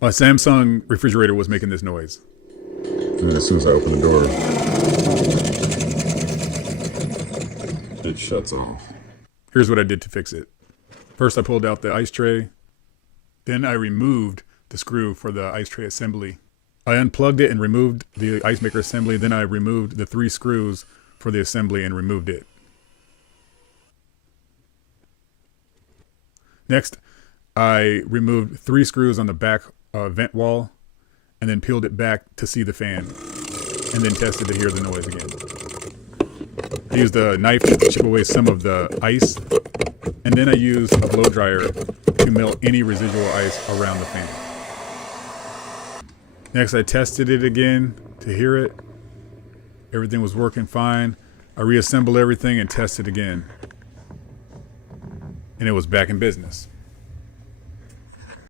My Samsung refrigerator was making this noise. And as soon as I open the door, it shuts off. Here's what I did to fix it. First, I pulled out the ice tray. Then I removed the screw for the ice tray assembly. I unplugged it and removed the ice maker assembly. Then I removed the 3 screws for the assembly and removed it. Next, I removed 3 screws on the back vent wall and then peeled it back to see the fan and then tested to hear the noise again. I used a knife to chip away some of the ice, and then I used a blow dryer to melt any residual ice around the fan. Next, I tested it again to hear it. Everything was working fine. I reassembled everything and tested again. And it was back in business.